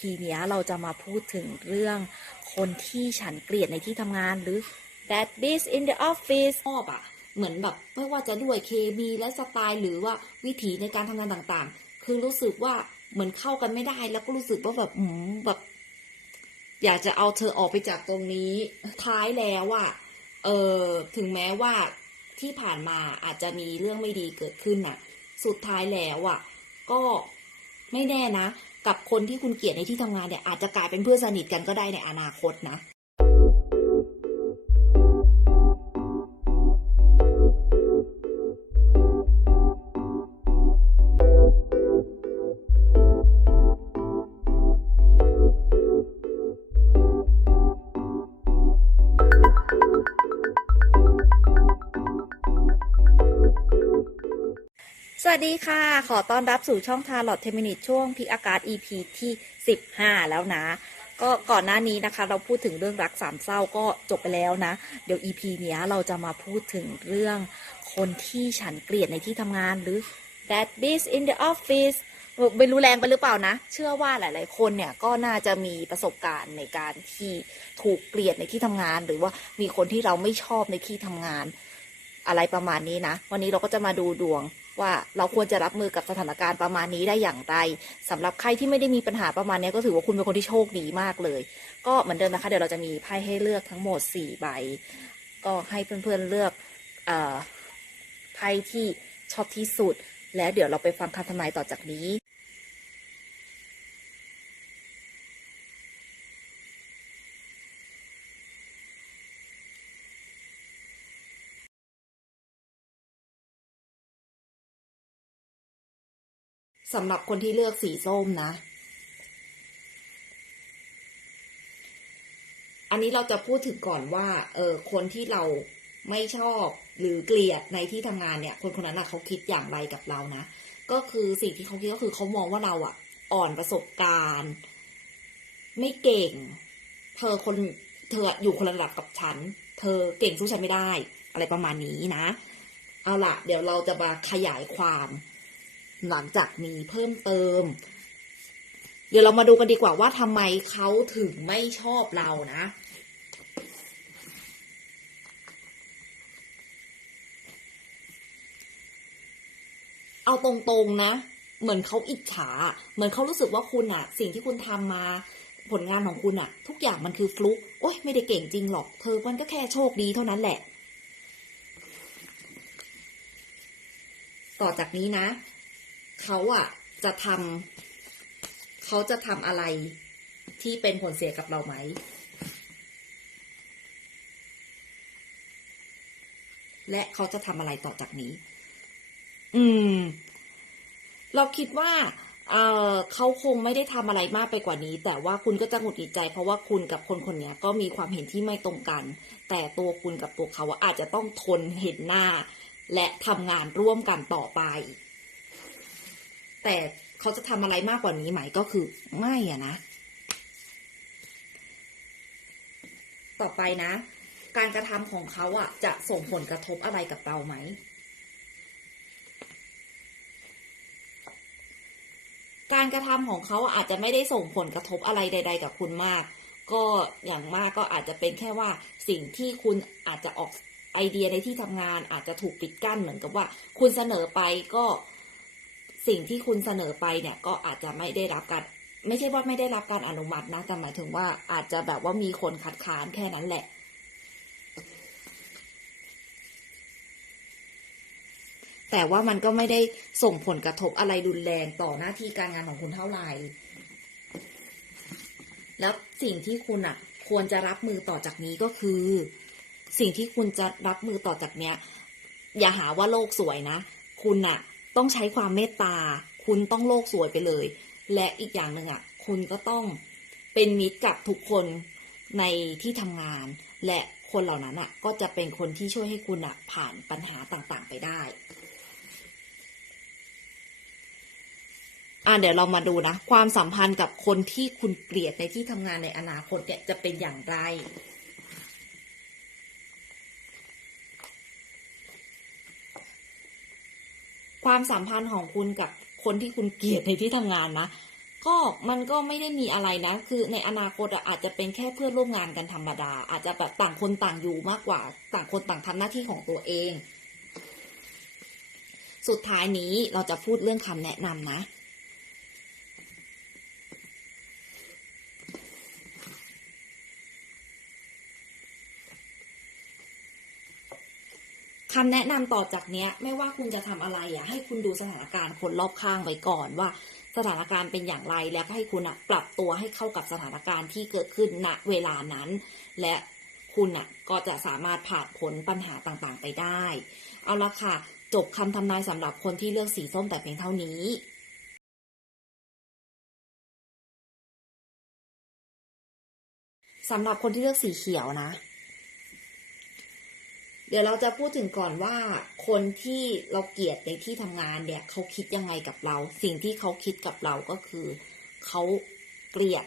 ทีนี้เราจะมาพูดถึงเรื่องคนที่ฉันเกลียดในที่ทำงานหรือ that bitch in the office ชอบอะเหมือนแบบไม่ว่าจะด้วยเคมีและสไตล์หรือว่าวิถีในการทำงานต่างๆ คือรู้สึกว่าเหมือนเข้ากันไม่ได้แล้วก็รู้สึกว่าแบบอืมแบบ อยากจะเอาเธอออกไปจากตรงนี้ท้ายแล้วอะเออถึงแม้ว่าที่ผ่านมาอาจจะมีเรื่องไม่ดีเกิดขึ้นน่ะ สุดท้ายแล้วอะก็ไม่แน่นะ กับคนที่คุณเกลียดในที่ทำงานเนี่ยอาจจะกลายเป็นเพื่อนสนิทกันก็ได้ในอนาคตนะ วัสดีค่ะ ขอต้อนรับสู่ช่องทาร์ลอตเทมินิช่วงพิกอากาศ EP ที่ 15 แล้วนะ ก็ก่อนหน้านี้นะคะ เราพูดถึงเรื่องรักสามเศร้าก็จบไปแล้วนะ เดี๋ยว EP เนี้ยเราจะมาพูดถึงเรื่องคนที่ฉันเกลียดในที่ทำงานหรือ that bitch in the office ไม่รู้แรงไปหรือเปล่านะ เชื่อว่าหลาย ๆ คนเนี่ยก็น่าจะมีประสบการณ์ในการที่ถูกเกลียดในที่ทำงาน หรือว่ามีคนที่เราไม่ชอบในที่ทำงาน อะไรประมาณนี้นะ วันนี้เราก็จะมาดูดวง ว่าเราควรจะรับมือกับสถานการณ์ประมาณนี้ได้อย่างไรสำหรับใครที่ไม่ได้มีปัญหาประมาณนี้ก็ถือว่าคุณเป็นคนที่โชคดีมากเลย ก็เหมือนเดิมนะคะ เดี๋ยวเราจะมีไพ่ให้เลือกทั้งหมด 4 ใบ ก็ให้เพื่อนๆเลือกไพ่ที่ชอบที่สุด แล้วเดี๋ยวเราไปฟังคำทำนายต่อจากนี้ สำหรับคนที่เลือกสีส้มนะ อันนี้เราจะพูดถึงก่อนว่า เออคนที่เราไม่ชอบหรือเกลียดในที่ทำงานเนี่ย คนคนนั้นนะเขาคิดอย่างไรกับเรานะ ก็คือสิ่งที่เขาคิดก็คือเขามองว่าเราอะ อ่อนประสบการณ์ ไม่เก่ง เธอคนเธออยู่คนละระดับกับฉัน เธอเก่งสู้ฉันไม่ได้ อะไรประมาณนี้นะ เอาล่ะเดี๋ยวเราจะมาขยายความ หลังจากมีเพิ่มเติม เดี๋ยวเรามาดูกันดีกว่าว่าทำไมเขาถึงไม่ชอบเรานะเอาตรงๆนะ เหมือนเขาอิจฉา เหมือนเขารู้สึกว่าคุณอะสิ่งที่คุณทำมา ผลงานของคุณอะทุกอย่างมันคือฟลุกโอ๊ยไม่ได้เก่งจริงหรอก เธอมันก็แค่โชคดีเท่านั้นแหละ ต่อจากนี้นะ เขาอะจะทำเขาจะทำอะไรที่เป็นผลเสียกับเราไหม และเขาจะทำอะไรต่อจากนี้ อืม เราคิดว่าเออเขาคงไม่ได้ทำอะไรมากไปกว่านี้ แต่ว่าคุณก็จะหงุดหงิดใจ เพราะว่าคุณกับคนคนนี้ก็มีความเห็นที่ไม่ตรงกัน แต่ตัวคุณกับตัวเขาอะอาจจะต้องทนเห็นหน้า และทำงานร่วมกันต่อไป แต่เขาจะทำอะไรมากกว่านี้ไหมก็คือไม่อะนะ ต่อไปนะ การกระทำของเขาอะจะส่งผลกระทบอะไรกับเราไหมการกระทำของเขาอาจจะไม่ได้ส่งผลกระทบอะไรใด ๆ กับคุณมาก ก็อย่างมากก็อาจจะเป็นแค่ว่าสิ่งที่คุณอาจจะออกไอเดียในที่ทำงาน อาจจะถูกปิดกั้นเหมือนกับว่า คุณเสนอไปก็ สิ่งที่คุณเสนอไปเนี่ยก็อาจจะไม่ได้รับการไม่ใช่ว่าไม่ได้รับการอนุมัตินะแต่หมายถึงว่าอาจจะแบบว่ามีคนคัดค้านแค่นั้นแหละแต่ว่ามันก็ไม่ได้ส่งผลกระทบอะไรรุนแรงต่อหน้าที่การงานของคุณเท่าไหร่ แล้วสิ่งที่คุณอะ ควรจะรับมือต่อจากนี้ก็คือ สิ่งที่คุณจะรับมือต่อจากเนี้ย อย่าหาว่าโลกสวยนะ คุณอะ ต้องใช้ความเมตตา คุณต้องโลกสวยไปเลย และอีกอย่างหนึ่งอะ คุณก็ต้องเป็นมิตรกับทุกคนในที่ทำงาน และคนเหล่านั้นอะ ก็จะเป็นคนที่ช่วยให้คุณอะ ผ่านปัญหาต่างๆ ไปได้ อะเดี๋ยวเรามาดูนะ ความสัมพันธ์กับคนที่คุณเกลียดในที่ทำงานในอนาคตเนี่ยจะเป็นอย่างไร ความสัมพันธ์ของคุณกับคนที่คุณเกลียดในที่ทำงานนะ ก็มันก็ไม่ได้มีอะไรนะ คือในอนาคตอาจจะเป็นแค่เพื่อนร่วมงานกันธรรมดา อาจจะแบบต่างคนต่างอยู่มากกว่า ต่างคนต่างทำหน้าที่ของตัวเอง สุดท้ายนี้เราจะพูดเรื่องคำแนะนำนะ คำแนะนำต่อจากเนี้ย ไม่ว่าคุณจะทำอะไรอะ ให้คุณดูสถานการณ์คนรอบข้างไว้ก่อนว่า สถานการณ์เป็นอย่างไรแล้วก็ให้คุณอะปรับตัวให้เข้ากับสถานการณ์ที่เกิดขึ้นณเวลานั้น และคุณอะก็จะสามารถผ่านพ้นปัญหาต่างๆ ไปได้ เอาละค่ะ จบคำทำนายสำหรับคนที่เลือกสีส้มแต่เพียงเท่านี้สำหรับคนที่เลือกสีเขียวนะ เดี๋ยวเราจะพูดถึงก่อนว่า คนที่เราเกลียดในที่ทำงานเนี่ยเขาคิดยังไงกับเรา สิ่งที่เขาคิดกับเราก็คือเขาเกลียด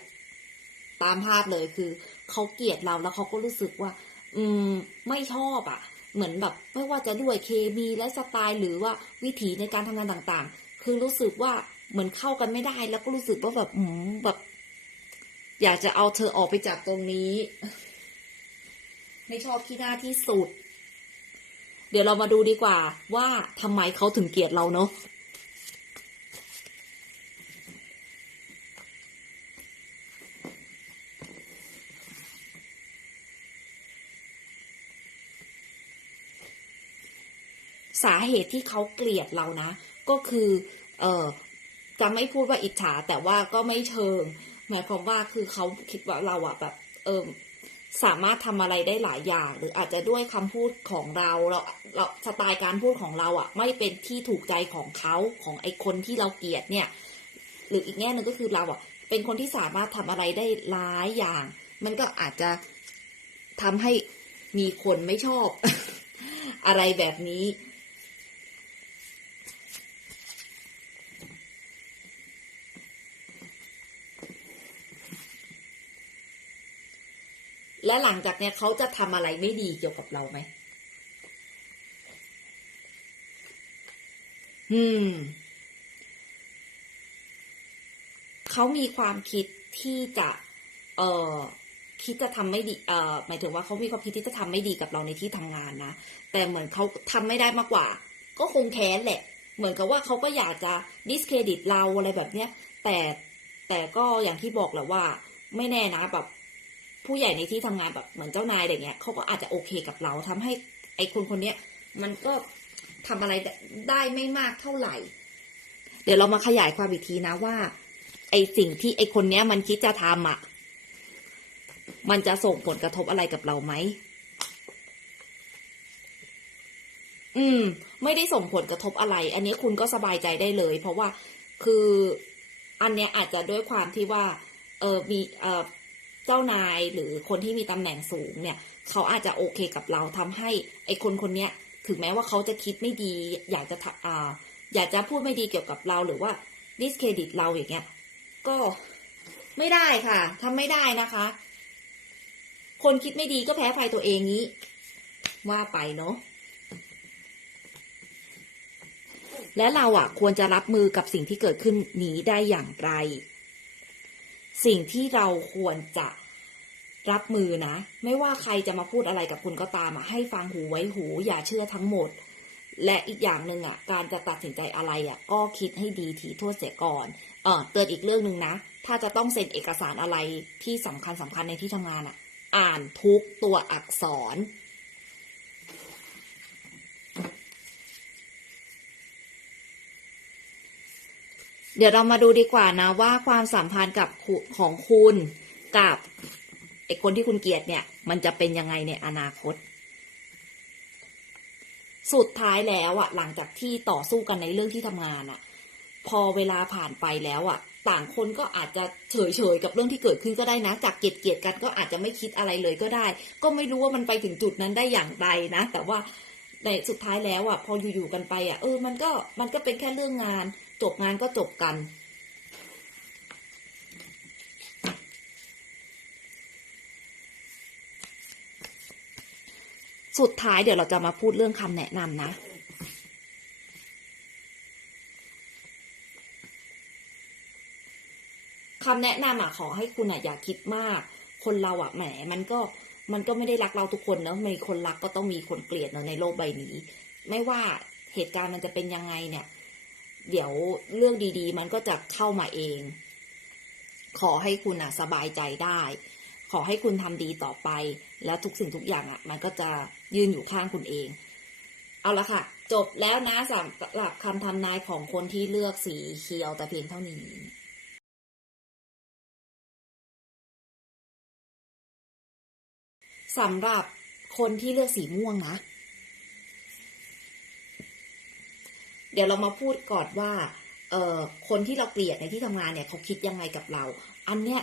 ตามภาพเลยคือเขาเกลียดเราแล้วเขาก็รู้สึกว่า อืม ไม่ชอบอะ่ะ เหมือนแบบไม่ว่าจะด้วยเคมีและสไตล์หรือว่าวิถีในการทำงานต่างๆ คือรู้สึกว่าเหมือนเข้ากันไม่ได้ แล้วก็รู้สึกว่าแบบอืมแบบ อยากจะเอาเธอออกไปจากตรงนี้ ไม่ชอบที่หน้าที่สุด เดี๋ยวเรามาดูดีกว่าว่าทำไมเขาถึงเกลียดเราเนาะสาเหตุที่เขาเกลียดเรานะ ก็คือเออจะไม่พูดว่าอิจฉาแต่ว่าก็ไม่เชิง หมายความว่าคือเขาคิดว่าเราอะแบบ เออ สามารถทำอะไรได้หลายอย่าง หรืออาจจะด้วยคำพูดของเราเราเราสไตล์การพูดของเราอะ ไม่เป็นที่ถูกใจของเขาของไอคนที่เราเกลียดเนี่ย หรืออีกแง่หนึ่งก็คือเราอะ เป็นคนที่สามารถทำอะไรได้หลายอย่าง มันก็อาจจะทำให้มีคนไม่ชอบ อะไรแบบนี้ และหลังจากเนี้ยเขาจะทำอะไรไม่ดีเกี่ยวกับเราไหมอืม เขามีความคิดที่จะ เอ่อ คิดจะทำไม่ดี เอ่อ หมายถึงว่าเขามีความคิดที่จะทำไม่ดีกับเราในที่ทำงานนะ แต่เหมือนเขาทำไม่ได้มากกว่า ก็คงแค้นแหละ เหมือนกับว่าเขาก็อยากจะดิสเครดิตเราอะไรแบบเนี้ย แต่ แต่ก็อย่างที่บอกแหละว่า ไม่แน่นะแบบ ผู้ใหญ่ในที่ทำงานแบบเหมือนเจ้านายอะไรเงี้ยเขาก็อาจจะโอเคกับเราทำให้ไอ้คนคนเนี้ยมันก็ทำอะไรได้ไม่มากเท่าไหร่ เดี๋ยวเรามาขยายความอีกทีนะว่า ไอ้สิ่งที่ไอ้คนเนี้ยมันคิดจะทำอะ มันจะส่งผลกระทบอะไรกับเราไหม อืม ไม่ได้ส่งผลกระทบอะไร อันนี้คุณก็สบายใจได้เลย เพราะว่าคืออันเนี้ยอาจจะด้วยความที่ว่า เออมีเออ เจ้านายหรือคนที่มีตำแหน่งสูงเนี่ย เขาอาจจะโอเคกับเราทำให้ไอ้คนคนเนี้ยถึงแม้ว่าเขาจะคิดไม่ดี อยากจะอ่าอยากจะพูดไม่ดีเกี่ยวกับเราหรือว่าดิสเครดิตเราอย่างเงี้ยก็ไม่ได้ค่ะทำไม่ได้นะคะ คนคิดไม่ดีก็แพ้ภัยตัวเองนี้ ว่าไปเนาะและเราอะควรจะรับมือกับสิ่งที่เกิดขึ้นนี้ได้อย่างไร สิ่งที่เราควรจะรับมือนะ ไม่ว่าใครจะมาพูดอะไรกับคุณก็ตามอะให้ฟังหูไว้หู อย่าเชื่อทั้งหมด และอีกอย่างหนึ่งอะการจะตัดสินใจอะไรอะก็คิดให้ดีทีทั่วเสียก่อนเออเตือนอีกเรื่องหนึ่งนะ ถ้าจะต้องเซ็นเอกสารอะไรที่สำคัญสำคัญในที่ทำงานอะอ่านทุกตัวอักษร เดี๋ยวเรามาดูดีกว่านะว่าความสัมพันธ์กับของคุณกับไอ้คนที่คุณเกลียดเนี่ย มันจะเป็นยังไงในอนาคต สุดท้ายแล้วอะหลังจากที่ต่อสู้กันในเรื่องที่ทำงานอะพอเวลาผ่านไปแล้วอะต่างคนก็อาจจะเฉยเฉยๆกับเรื่องที่เกิดขึ้นก็ได้นะ จากเกลียดเกลียดๆกันก็อาจจะไม่คิดอะไรเลยก็ได้ ก็ไม่รู้ว่ามันไปถึงจุดนั้นได้อย่างไรนะ แต่ว่าในสุดท้ายแล้วอะพออยู่ๆกันไปอะเออ มันก็มันก็เป็นแค่เรื่องงาน จบงานก็จบกัน สุดท้ายเดี๋ยวเราจะมาพูดเรื่องคำแนะนำนะคำแนะนำอะขอให้คุณอะอย่าคิดมาก คนเราอะแหม มันก็มันก็ไม่ได้รักเราทุกคนเนอะมีคนรักก็ต้องมีคนเกลียดเนอะในโลกใบนี้ ไม่ว่าเหตุการณ์มันจะเป็นยังไงเนี่ย เดี๋ยวเรื่องดีๆ มันก็จะเข้ามาเอง ขอให้คุณอะสบายใจได้ ขอให้คุณทำดีต่อไป แล้วทุกสิ่งทุกอย่างอะ มันก็จะยืนอยู่ข้างคุณเอง เอาละค่ะ จบแล้วนะสำหรับคำทำนายของคนที่เลือกสีเขียวแต่เพียงเท่านี้สำหรับคนที่เลือกสีม่วงนะ เดี๋ยวเรามาพูดก่อนว่าเคนที่เราเกลียดในที่ทำงานเนี่ยเขาคิดยังไงกับเรา อันเนี้ย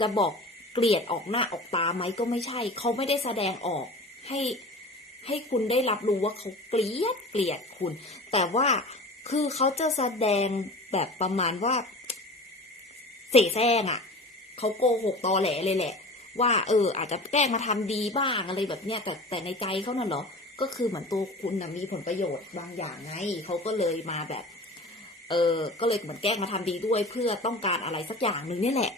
จะบอกเกลียดออกหน้าออกตาไหมก็ไม่ใช่ เขาไม่ได้แสดงออกให้ให้คุณได้รับรู้ว่าเขาเกลียดเกลียดคุณ แต่ว่าคือเขาจะแสดงแบบประมาณว่า เสแสร้งอะ่ะเขาโกหกตอแหลเลยแหละ ว่า เออ อาจจะแกล้งมาทำดีบ้างอะไรแบบเนี้ยแต่แต่ในใจเขาน่ะเหรอ ก็คือเหมือนตัวคุณนะมีผลประโยชน์บางอย่างไงเขาก็เลยมาแบบ เออก็เลยเหมือนแกล้งมาทำดีด้วย เพื่อต้องการอะไรสักอย่างหนึ่งนี่แหละ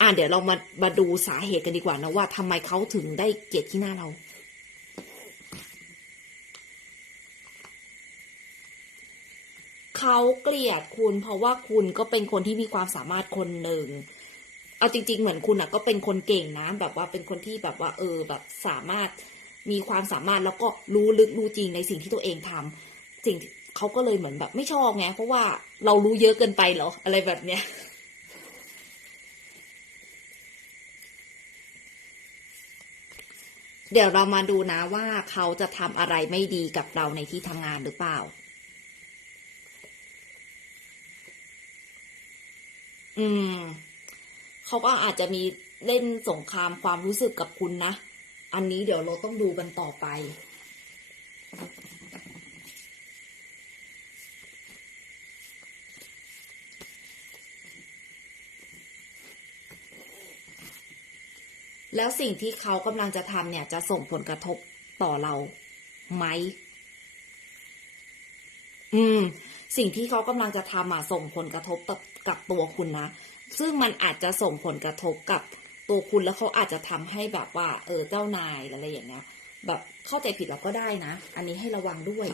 อ่าเดี๋ยวเรามามาดูสาเหตุกันดีกว่านะว่าทำไมเขาถึงได้เกลียดที่หน้าเราเขาเกลียดคุณเพราะว่าคุณก็เป็นคนที่มีความสามารถคนหนึ่ง เอาจริง ๆ เหมือนคุณอะก็เป็นคนเก่งนะแบบว่าเป็นคนที่แบบว่า เออแบบสามารถมีความสามารถแล้วก็รู้ลึกรู้จริงในสิ่งที่ตัวเองทำสิ่งเขาก็เลยเหมือนแบบไม่ชอบไงเพราะว่าเรารู้เยอะเกินไปเหรออะไรแบบเนี้ยเดี๋ยวเรามาดูนะว่าเขาจะทำอะไรไม่ดีกับเราในที่ทำงานหรือเปล่า อืม เขาก็อาจจะมีเล่นสงครามความรู้สึกกับคุณนะ อันนี้เดี๋ยวเราต้องดูกันต่อไปแล้วสิ่งที่เขากำลังจะทำเนี่ยจะส่งผลกระทบต่อเราไหม อืม สิ่งที่เขากำลังจะทำอะส่งผลกระทบกับกับตัวคุณนะ ซึ่งมันอาจจะส่งผลกระทบกับตัวคุณแล้วเขาอาจจะทำให้แบบว่า เออเจ้านายอะไรอย่างเงี้ยแบบเข้าใจผิดเราก็ได้นะ อันนี้ให้ระวังด้วย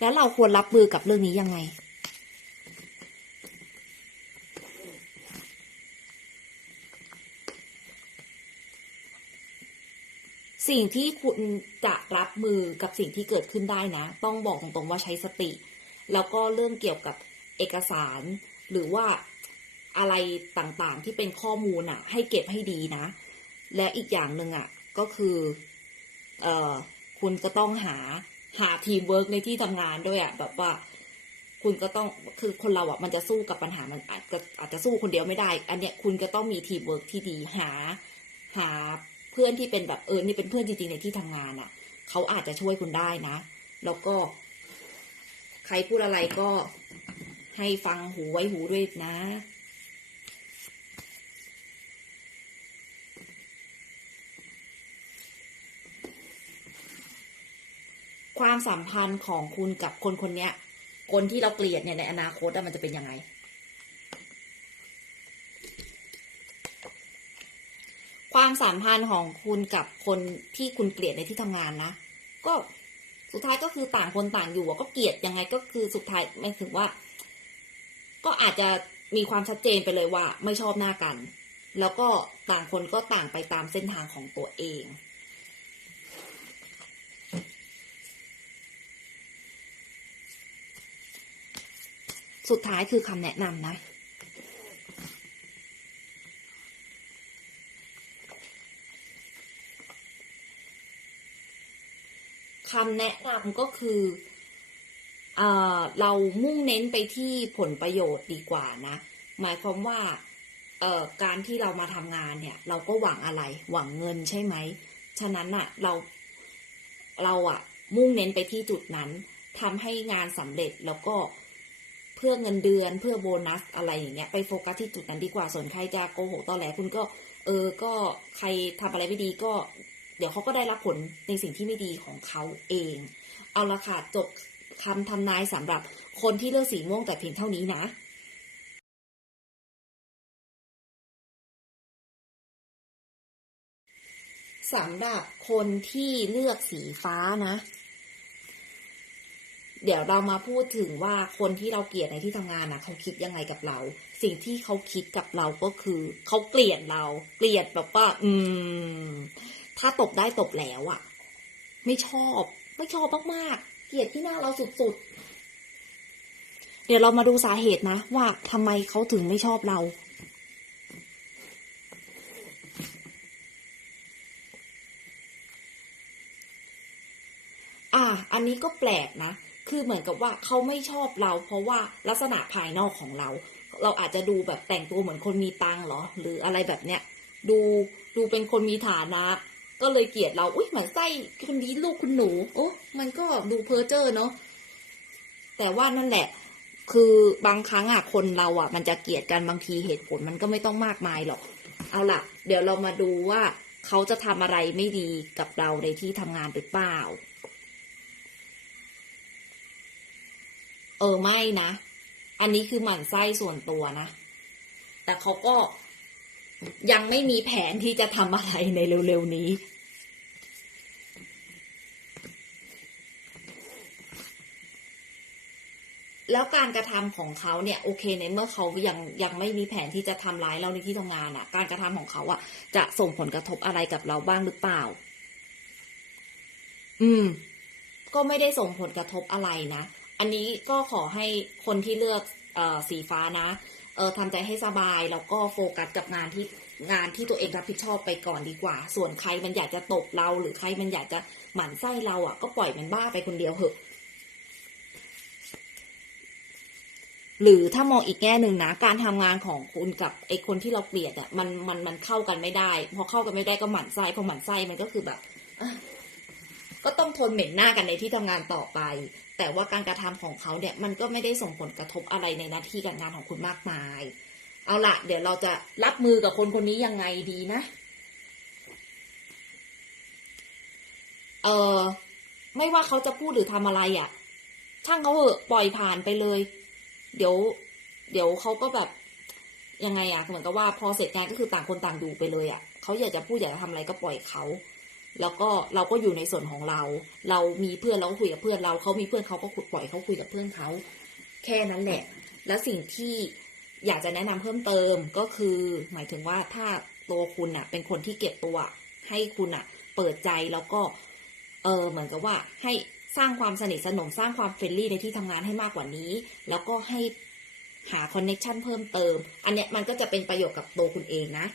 แล้วเราควรรับมือกับเรื่องนี้ยังไง สิ่งที่คุณจะรับมือกับสิ่งที่เกิดขึ้นได้นะ ต้องบอกตรงๆว่าใช้สติ แล้วก็เรื่องเกี่ยวกับเอกสาร หรือว่าอะไรต่างๆที่เป็นข้อมูลอะให้เก็บให้ดีนะ และอีกอย่างหนึ่งอะก็คือเออคุณก็ต้องหาหาทีมเวิร์กในที่ทำงานด้วยอะแบบว่าคุณก็ต้องคือคนเราอะมันจะสู้กับปัญหามันอาจจะอาจจะสู้คนเดียวไม่ได้ อันเนี้ยคุณก็ต้องมีทีมเวิร์กที่ดีหา หาเพื่อนที่เป็นแบบเออนี่เป็นเพื่อนจริงๆในที่ทำงานอะ เขาอาจจะช่วยคุณได้นะ แล้วก็ ใครพูดอะไรก็ ให้ฟังหูไว้หูด้วยนะ ความสัมพันธ์ของคุณกับคนคนนี้คนที่เราเกลียดเนี่ยในอนาคตมันจะเป็นยังไง ความสัมพันธ์ของคุณกับคนที่คุณเกลียดในที่ทำงานนะ ก็สุดท้ายก็คือต่างคนต่างอยู่ก็เกลียดยังไงก็คือสุดท้ายไม่ถึงว่า ก็อาจจะมีความชัดเจนไปเลยว่าไม่ชอบหน้ากัน แล้วก็ต่างคนก็ต่างไปตามเส้นทางของตัวเอง สุดท้ายคือคำแนะนำนะคำแนะนำก็คือ เเรามุ่งเน้นไปที่ผลประโยชน์ดีกว่านะ หมายความว่าการที่เรามาทำงานเนี่ย เราก็หวังอะไร หวังเงินใช่ไหม ฉะนั้นอะเราเราอะมุ่งเน้นไปที่จุดนั้นทำให้งานสำเร็จแล้วก็เพื่อเงินเดือนเพื่อโบนัสอะไรอย่างเงี้ยไปโฟกัสที่จุดนั้นดีกว่าส่วนใครจะโกหกตอแหลคุณก็ เออก็ใครทำอะไรไม่ดีก็ เดี๋ยวเขาก็ได้รับผลในสิ่งที่ไม่ดีของเขาเอง เอาละค่ะจบ คำทำนายสำหรับคนที่เลือกสีม่วงแต่เพียงเท่านี้นะสำหรับคนที่เลือกสีฟ้านะ เดี๋ยวเรามาพูดถึงว่าคนที่เราเกลียดในที่ทำงานนะเขาคิดยังไงกับเรา สิ่งที่เขาคิดกับเราก็คือ เขาเกลียดเรา เกลียดแบบว่า อืม ถ้าตบได้ตบแล้วอะไม่ชอบ ไม่ชอบมากๆ เกลียดที่หน้าเราสุดๆ เดี๋ยวเรามาดูสาเหตุนะ ว่าทำไมเขาถึงไม่ชอบเราอ่า อันนี้ก็แปลกนะ คือเหมือนกับว่าเขาไม่ชอบเรา เพราะว่าลักษณะภายนอกของเรา เราอาจจะดูแบบแต่งตัวเหมือนคนมีตังค์เหรอ หรืออะไรแบบเนี้ย ดู ดูเป็นคนมีฐานะ ก็เลยเกลียดเรา อุ้ยเหมือนไส้คนนี้ลูกคุณหนู โอ้มันก็ดูเพ้อเจ้อเนาะ แต่ว่านั่นแหละ คือบางครั้งอะคนเราอะมันจะเกลียดกันบางทีเหตุผลมันก็ไม่ต้องมากมายหรอก เอาล่ะ เดี๋ยวเรามาดูว่าเขาจะทำอะไรไม่ดีกับเราในที่ทำงานหรือเปล่า เออไม่นะ อันนี้คือหมั่นไส้ส่วนตัวนะ แต่เขาก็ ยังไม่มีแผนที่จะทำอะไรในเร็วๆนี้ แล้วการกระทำของเขาเนี่ย โอเคในเมื่อเขายังยังไม่มีแผนที่จะทำร้ายเราในที่ทำงานอะ่ะ การกระทำของเขาอะ่ะ จะส่งผลกระทบอะไรกับเราบ้างหรือเปล่า อืม ก็ไม่ได้ส่งผลกระทบอะไรนะ อันนี้ก็ขอให้คนที่เลือกอสีฟ้านะ เออทำใจให้สบายแล้วก็โฟกัสกับงานที่งานที่ตัวเองรับผิดชอบไปก่อนดีกว่า ส่วนใครมันอยากจะตบเราหรือใครมันอยากจะหมั่นไส้เราอะ ก็ปล่อยมันบ้าไปคนเดียวเถอะ หรือถ้ามองอีกแง่หนึ่งนะการทำงานของคุณกับไอ้คนที่เราเกลียดอะมันมันมันเข้ากันไม่ได้ พอเข้ากันไม่ได้ก็หมั่นไส้พอหมั่นไส้มันก็คือแบบ ก็ต้องทนเหม็นหน้ากันในที่ทำงานต่อไป แต่ว่าการกระทำของเขาเนี่ยมันก็ไม่ได้ส่งผลกระทบอะไรในหน้าที่การงานของคุณมากมาย เอาละเดี๋ยวเราจะรับมือกับคนคนนี้ยังไงดีนะ เออไม่ว่าเขาจะพูดหรือทำอะไรอะ่ะ ช่างเขาเหอะปล่อยผ่านไปเลย เดี๋ยว เดี๋ยวเขาก็แบบยังไงอะ่ะเหมือนกับว่าพอเสร็จงานก็คือต่างคนต่างดูไปเลยอะ่ะเขาอยากจะพูดอยากจะทำอะไรก็ปล่อยเขา แล้วก็เราก็อยู่ในส่วนของเรา เรามีเพื่อนเราก็คุยกับเพื่อนเราเขามีเพื่อนเขาก็ปล่อยเขาคุยกับเพื่อนเขาแค่นั้นแหละ แล้วสิ่งที่อยากจะแนะนำเพิ่มเติมก็คือ หมายถึงว่าถ้าตัวคุณน่ะเป็นคนที่เก็บตัวให้คุณน่ะเปิดใจแล้วก็เออเหมือนกับว่าให้สร้างความสนิทสนมสร้างความเฟรนลี่ในที่ทำงานให้มากกว่านี้ แล้วก็ให้หาคอนเน็ชันเพิ่มเติม อันเนี้ยมันก็จะเป็นประโยชน์กับตัวคุณเองนะ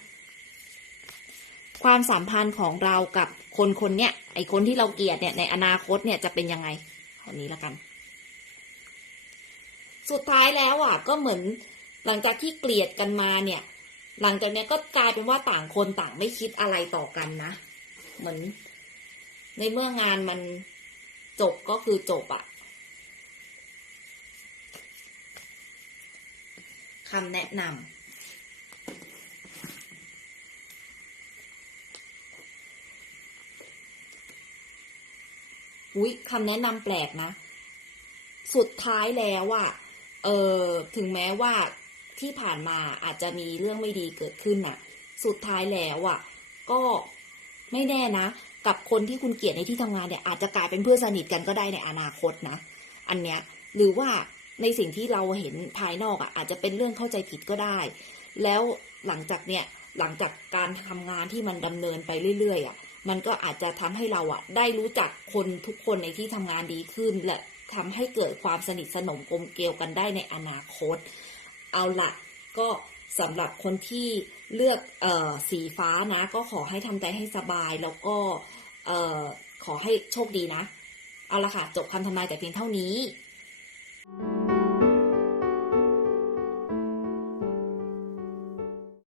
ความสัมพันธ์ของเรากับ คนคนเนี้ยไอคนที่เราเกลียดเนี่ยในอนาคตเนี่ยจะเป็นยังไงคนนี้ละกัน สุดท้ายแล้วอะ ก็เหมือนหลังจากที่เกลียดกันมาเนี่ย หลังจากเนี้ยก็กลายเป็นว่าต่างคนต่างไม่คิดอะไรต่อกันนะ เหมือน ในเมื่องานมันจบก็คือจบอะคำแนะนำ อุ้ยคำแนะนำแปลกนะ สุดท้ายแล้วอะเออถึงแม้ว่าที่ผ่านมาอาจจะมีเรื่องไม่ดีเกิดขึ้นน่ะสุดท้ายแล้วอะก็ไม่แน่นะ กับคนที่คุณเกลียดในที่ทำงานเนี่ยอาจจะกลายเป็นเพื่อนสนิทกันก็ได้ในอนาคตนะ อันเนี้ยหรือว่าในสิ่งที่เราเห็นภายนอกอะ่ะอาจจะเป็นเรื่องเข้าใจผิดก็ได้ แล้วหลังจากเนี่ยหลังจากการทำงานที่มันดำเนินไปเรื่อยๆอะ่ะ มันก็อาจจะทำให้เราอะได้รู้จักคนทุกคนในที่ทำงานดีขึ้น และทำให้เกิดความสนิทสนมกลมเกลียวกันได้ในอนาคต เอาละก็สำหรับคนที่เลือกเอ่อสีฟ้านะ ก็ขอให้ทำใจให้สบายแล้วก็เอ่อขอให้โชคดีนะ เอาละค่ะ จบคำทำนายแต่เพียงเท่านี้